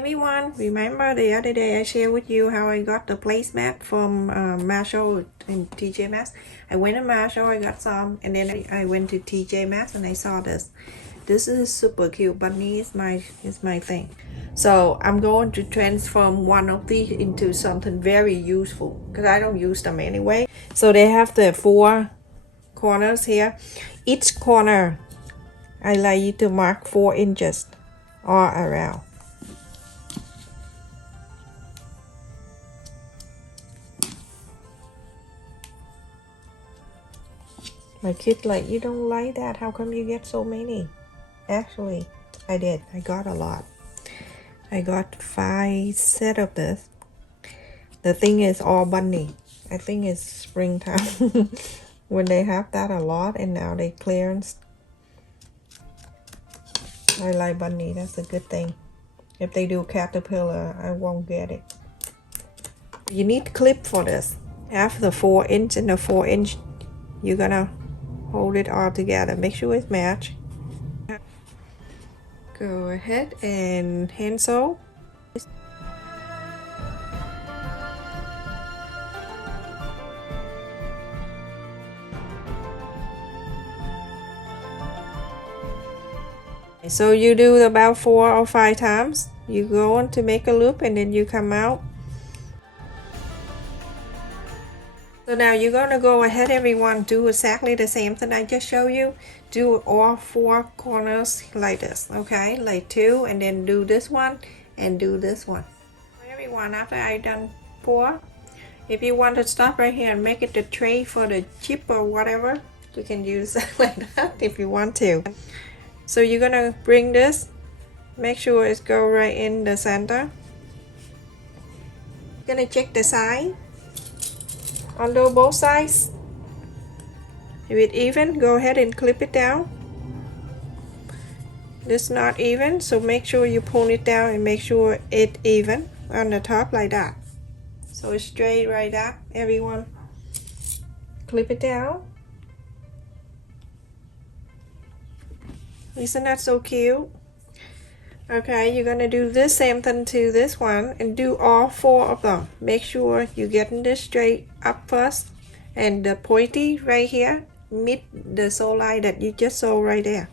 everyone, remember the other day I shared with you how I got the placemat from Marshall and TJ Maxx. I went to Marshall, I got some, and then I went to TJ Maxx and I saw this. This is super cute. Bunny is my thing. So I'm going to transform one of these into something very useful because I don't use them anyway. So they have the 4 corners here. Each corner I like you to mark 4 inches all around. My kid like, you don't like that, how come you get so many? Actually, I did. I got a lot. I got 5 set of this. The thing is all bunny. I think it's springtime when they have that a lot, and now they clearance. I like bunny. That's a good thing. If they do caterpillar, I won't get it. You need clip for this. Have the 4 inch and the 4 inch. You're gonna hold it all together. Make sure it's matched. Go ahead and hand sew. So you do about 4 or 5 times. You go on to make a loop and then you come out. So now you're gonna go ahead, everyone, do exactly the same thing I just showed you. Do all 4 corners like this, okay? Like 2, and then do this one and do this one. Everyone, after I done 4, if you want to stop right here and make it the tray for the chip or whatever, you can use it like that if you want to. So you're gonna bring this, make sure it's go right in the center. You're gonna check the side. Undo both sides. If it's even, go ahead and clip it down. This is not even, so make sure you pull it down and make sure it's even on the top like that. So it's straight right up, everyone. Clip it down. Isn't that so cute? Okay, you're gonna do the same thing to this one and do all 4 of them. Make sure you're getting this straight up first, and the pointy right here meet the sew line that you just sew right there.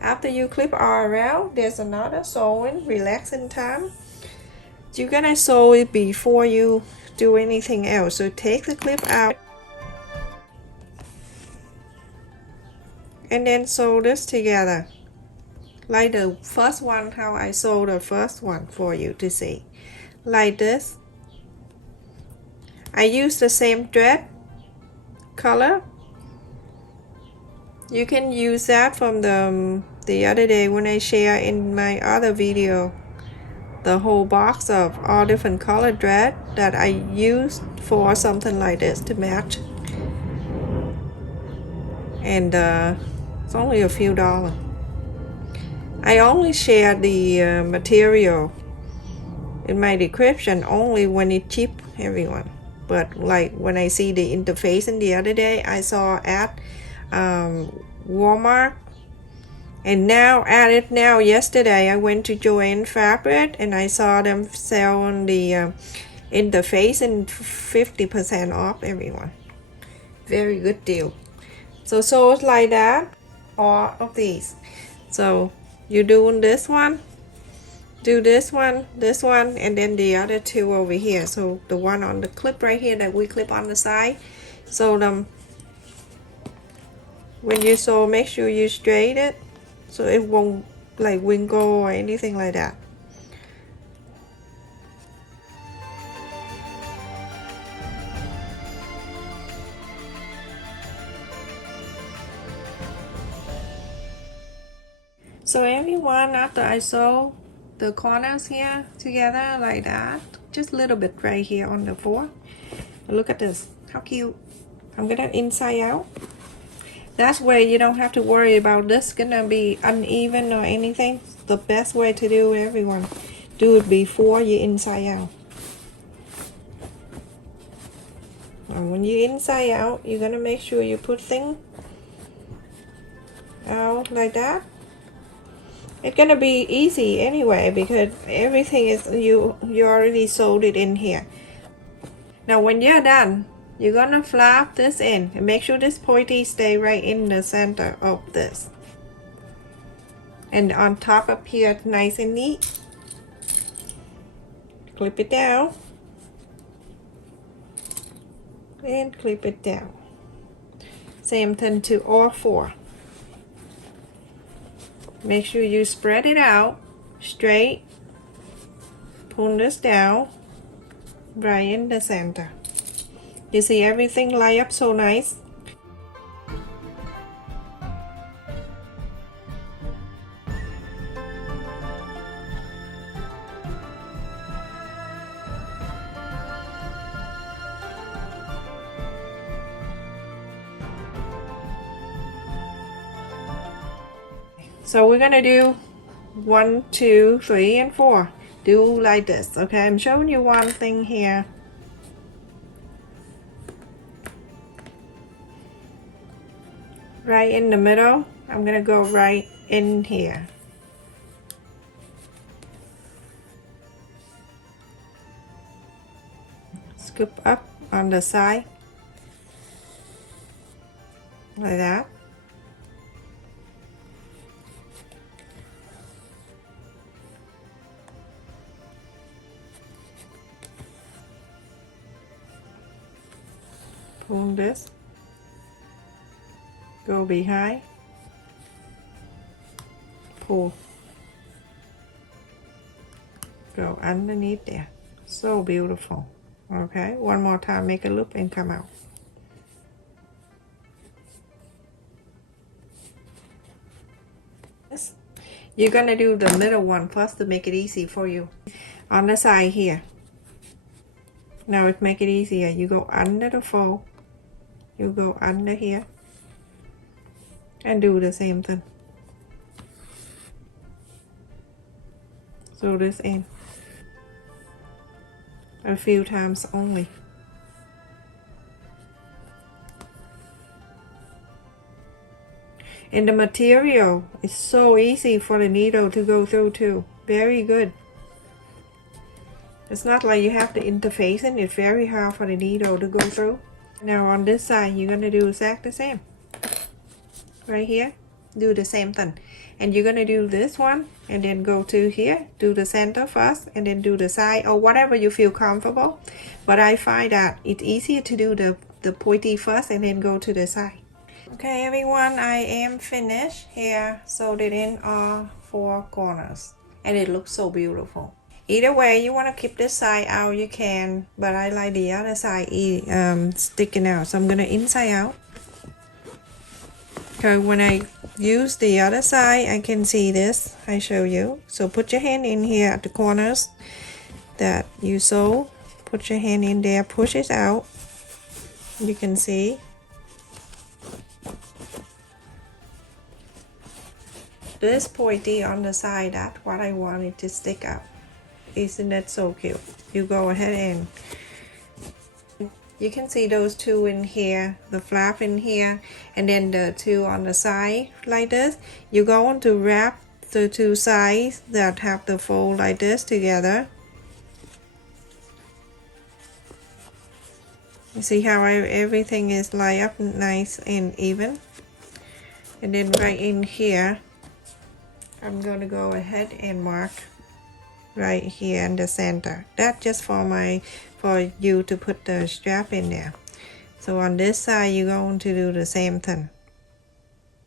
After you clip all around, there's another sewing relaxing time. You're gonna sew it before you do anything else. So take the clip out and then sew this together like the first one, how I sew the first one for you to see, like this. I use the same thread color. You can use that from the other day when I share in my other video the whole box of all different color thread that I used for something like this to match, and it's only a few dollars. I only share the material in my description only when it's cheap, everyone. But like when I see the interface in the other day, I saw at Walmart. And now yesterday I went to Joann Fabric and I saw them selling the interface and 50% off, everyone. Very good deal. So it's like that, all of these. So you're doing this one, do this one, and then the other 2 over here. So the one on the clip right here that we clip on the side. So when you sew, make sure you straighten it so it won't like wrinkle or anything like that. So everyone, after I sew the corners here together like that, just a little bit right here on the 4. Look at this, how cute. I'm gonna inside out. That's where you don't have to worry about this gonna be uneven or anything. The best way to do, everyone, do it before you inside out. And when you inside out, you're gonna make sure you put things out like that. It's gonna be easy anyway because everything is you already sewed it in here. Now when you're done, you're gonna flap this in and make sure this pointy stay right in the center of this. And on top up here, nice and neat. Clip it down. And clip it down. Same thing to all four. Make sure you spread it out straight. Pull this down right in the center. You see everything line up so nice. So we're gonna do 1, 2, 3, and 4. Do like this, okay? I'm showing you one thing here. Right in the middle, I'm gonna go right in here. Scoop up on the side, like that. Pull this, go behind, pull, go underneath there. So beautiful. Okay, one more time, make a loop and come out. You're gonna do the middle one first to make it easy for you. On the side here. Now it make it easier. You go under the fold. You go under here. And do the same thing. Sew this in. A few times only. And the material is so easy for the needle to go through too. Very good. It's not like you have to interface it. It's very hard for the needle to go through. Now on this side, you're going to do exactly the same. Right here, do the same thing. And you're going to do this one and then go to here. Do the center first and then do the side or whatever you feel comfortable. But I find that it's easier to do the pointy first and then go to the side. Okay everyone, I am finished here, sewed it in all 4 corners and it looks so beautiful. Either way, you want to keep this side out, you can, but I like the other side sticking out, so I'm gonna inside out. Okay, when I use the other side, I can see this, I show you. So put your hand in here at the corners that you sew, put your hand in there, push it out, you can see. This pointy on the side, that's what I wanted to stick out. Isn't that so cute? You go ahead and you can see those 2 in here, the flap in here, and then the 2 on the side like this. You're going to wrap the 2 sides that have the fold like this together. You see how everything is lined up nice and even. And then right in here, I'm going to go ahead and mark right here in the center. That's just for you to put the strap in there. So on this side, you're going to do the same thing.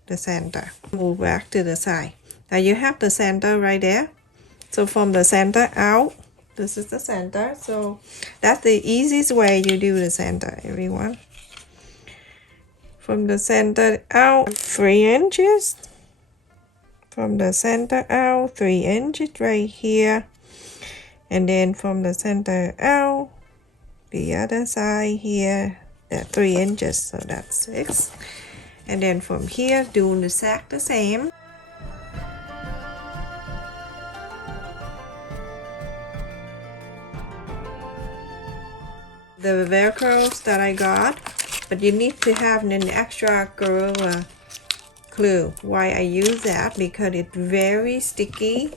The center. Move back to the side. Now you have the center right there. So from the center out, this is the center. So that's the easiest way you do the center, everyone. From the center out, 3 inches. From the center out, 3 inches right here. And then from the center out, the other side here, that 3 inches, so that's 6. And then from here, do the exact the same. The Velcros that I got, but you need to have an extra Gorilla glue. Why I use that? Because it's very sticky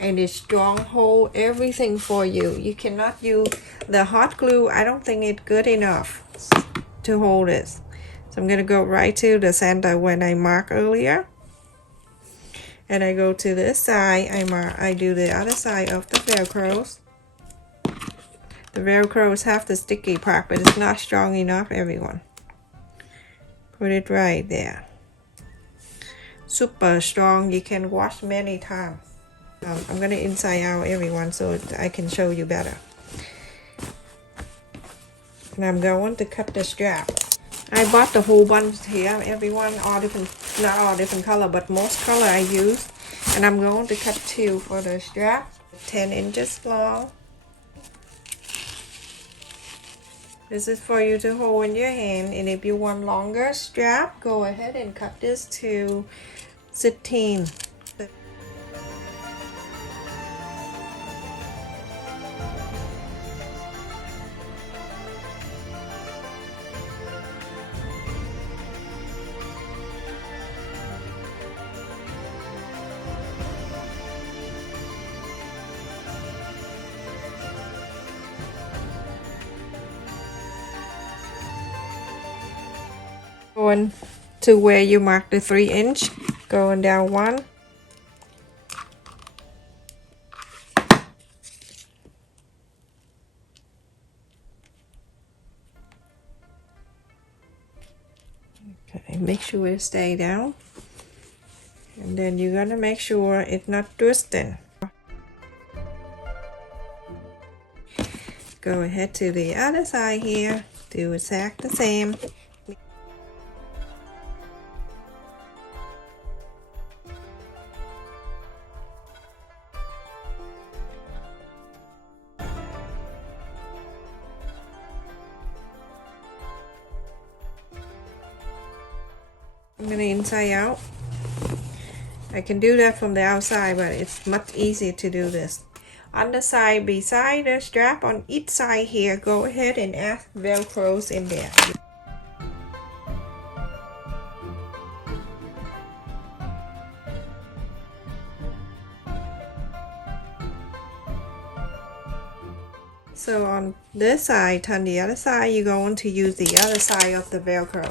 and it strong hold everything for you. You cannot use the hot glue. I don't think it's good enough to hold this. So I'm gonna go right to the center when I marked earlier, and I go to this side. I do the other side of the Velcros. The Velcros have the sticky part, but it's not strong enough, everyone. Put it right there. Super strong. You can wash many times. I'm gonna inside out, everyone, so I can show you better. And I'm going to cut the strap. I bought the whole bunch here, everyone, all different, not all different color, but most color I use. And I'm going to cut 2 for the strap, 10 inches long. This is for you to hold in your hand, and if you want longer strap, go ahead and cut this to 16. Going to where you mark the 3-inch, going down 1. Okay, make sure it stay down, and then you're gonna make sure it's not twisting. Go ahead to the other side here, do exactly the same. I'm gonna inside out. I can do that from the outside, but it's much easier to do this. On the side, beside the strap on each side here, go ahead and add Velcros in there. So on this side, on the other side, you're going to use the other side of the Velcro.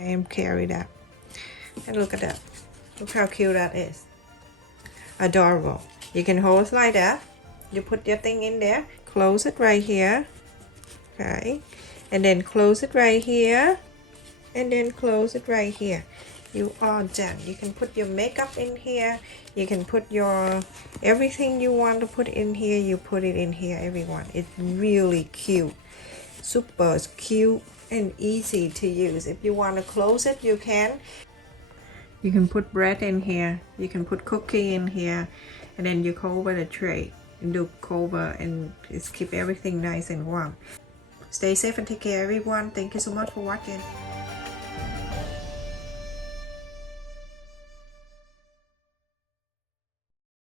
And carry that, and look at that. Look how cute that is. Adorable. You can hold it like that. You put your thing in there, close it right here, okay, and then close it right here, and then close it right here. You are done. You can put your makeup in here. You can put your everything you want to put in here. You put it in here, everyone. It's really cute, super cute and easy to use. If you want to close it, you can. You can put bread in here. You can put cookie in here, and then you cover the tray and do cover, and just keep everything nice and warm. Stay safe and take care, everyone. Thank you so much for watching.